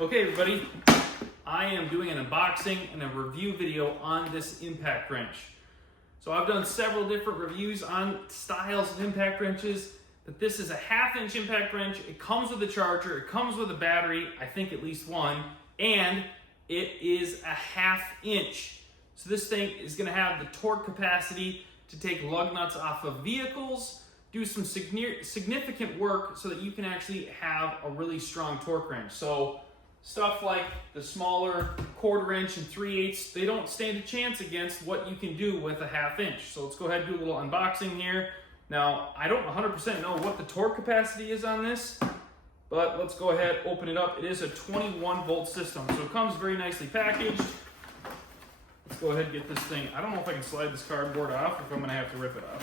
Okay everybody, I am doing an unboxing and a review video on this impact wrench. So I've done several different reviews on styles of impact wrenches, but this is a 1/2 inch impact wrench. It comes with a charger, it comes with a battery, I think at least one, and it is a 1/2 inch. So this thing is gonna have the torque capacity to take lug nuts off of vehicles, do some significant work so that you can actually have a really strong torque wrench. So stuff like the smaller 1/4 inch and 3/8, they don't stand a chance against what you can do with a 1/2 inch. So let's go ahead and do a little unboxing here. Now, I don't 100% know what the torque capacity is on this, but let's go ahead, open it up. It is a 21 volt system, so it comes very nicely packaged. Let's go ahead and get this thing. I don't know if I can slide this cardboard off or if I'm gonna have to rip it off.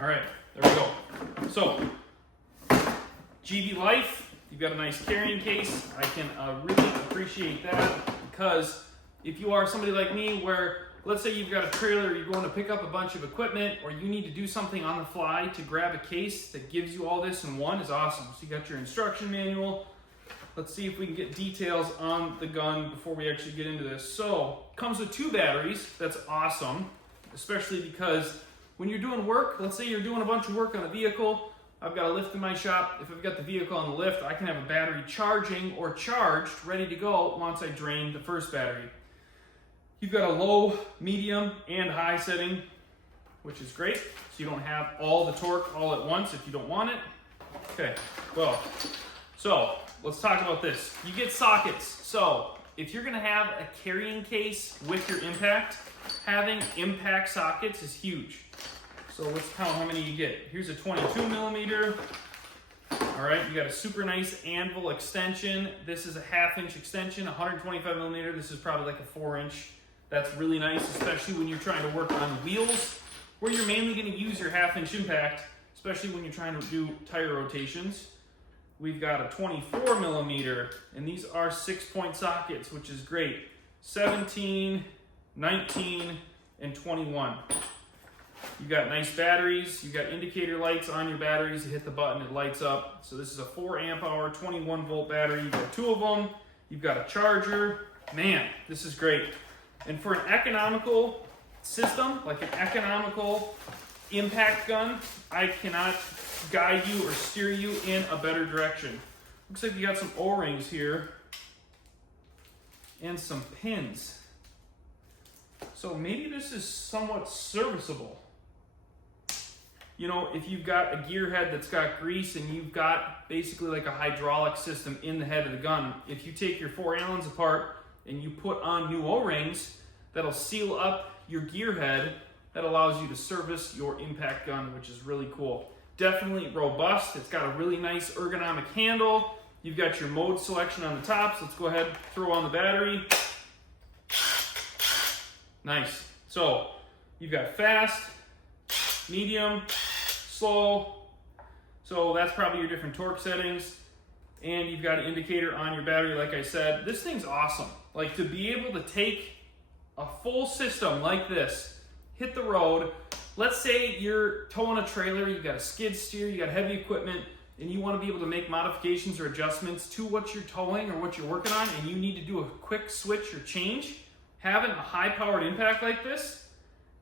All right, there we go. So, Geveelife. You've got a nice carrying case. I can really appreciate that, because if you are somebody like me where, let's say you've got a trailer, you're going to pick up a bunch of equipment, or you need to do something on the fly, to grab a case that gives you all this in one is awesome. So you got your instruction manual. Let's see if we can get details on the gun before we actually get into this. So, comes with 2 batteries. That's awesome, especially because when you're doing work, let's say you're doing a bunch of work on a vehicle, I've got a lift in my shop. If I've got the vehicle on the lift, I can have a battery charging or charged, ready to go once I drain the first battery. You've got a low, medium, and high setting, which is great. So you don't have all the torque all at once if you don't want it. Okay, well, so let's talk about this. You get sockets. So if you're gonna have a carrying case with your impact, having impact sockets is huge. So let's count how many you get. Here's a 22 millimeter. All right, you got a super nice anvil extension. This is a 1/2 inch extension, 125 millimeter. This is probably like a 4 inch. That's really nice, especially when you're trying to work on wheels, where you're mainly gonna use your 1/2 inch impact, especially when you're trying to do tire rotations. We've got a 24 millimeter, and these are 6-point sockets, which is great. 17, 19, and 21. You've got nice batteries. You've got indicator lights on your batteries. You hit the button, it lights up. So this is a 4 amp hour, 21 volt battery. You've got 2 of them. You've got a charger. Man, this is great. And for an economical system, like an economical impact gun, I cannot guide you or steer you in a better direction. Looks like you got some O-rings here and some pins. So maybe this is somewhat serviceable. You know, if you've got a gear head that's got grease and you've got basically like a hydraulic system in the head of the gun, if you take your 4 Allens apart and you put on new O-rings, that'll seal up your gear head. That allows you to service your impact gun, which is really cool. Definitely robust. It's got a really nice ergonomic handle. You've got your mode selection on the top. So let's go ahead and throw on the battery. Nice. So you've got fast, medium, slow. So that's probably your different torque settings. And you've got an indicator on your battery, like I said. This thing's awesome. Like, to be able to take a full system like this, hit the road. Let's say you're towing a trailer, you've got a skid steer, you got heavy equipment, and you want to be able to make modifications or adjustments to what you're towing or what you're working on, and you need to do a quick switch or change. Having a high-powered impact like this,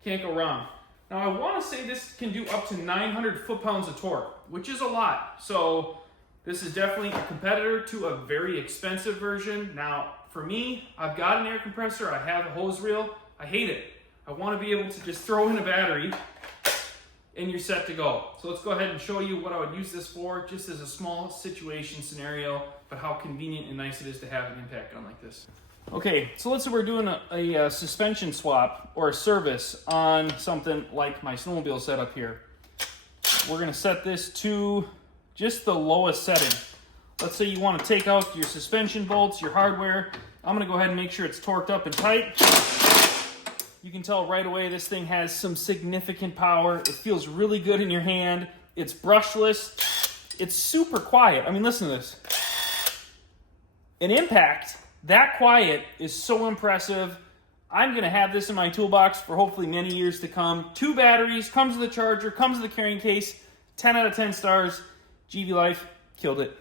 can't go wrong. Now, I want to say this can do up to 900 foot-pounds of torque, which is a lot. So this is definitely a competitor to a very expensive version. Now, for me, I've got an air compressor, I have a hose reel, I hate it. I want to be able to just throw in a battery and you're set to go. So let's go ahead and show you what I would use this for, just as a small situation scenario, but how convenient and nice it is to have an impact gun like this. Okay, so let's say we're doing a suspension swap or a service on something like my snowmobile setup here. We're gonna set this to just the lowest setting. Let's say you want to take out your suspension bolts, your hardware. I'm gonna go ahead and make sure it's torqued up and tight. You can tell right away this thing has some significant power. It feels really good in your hand. It's brushless. It's super quiet. I mean, listen to this. An impact that quiet is so impressive. I'm gonna have this in my toolbox for hopefully many years to come. 2 batteries, comes with a charger, comes with a carrying case. 10 out of 10 stars. Geveelife killed it.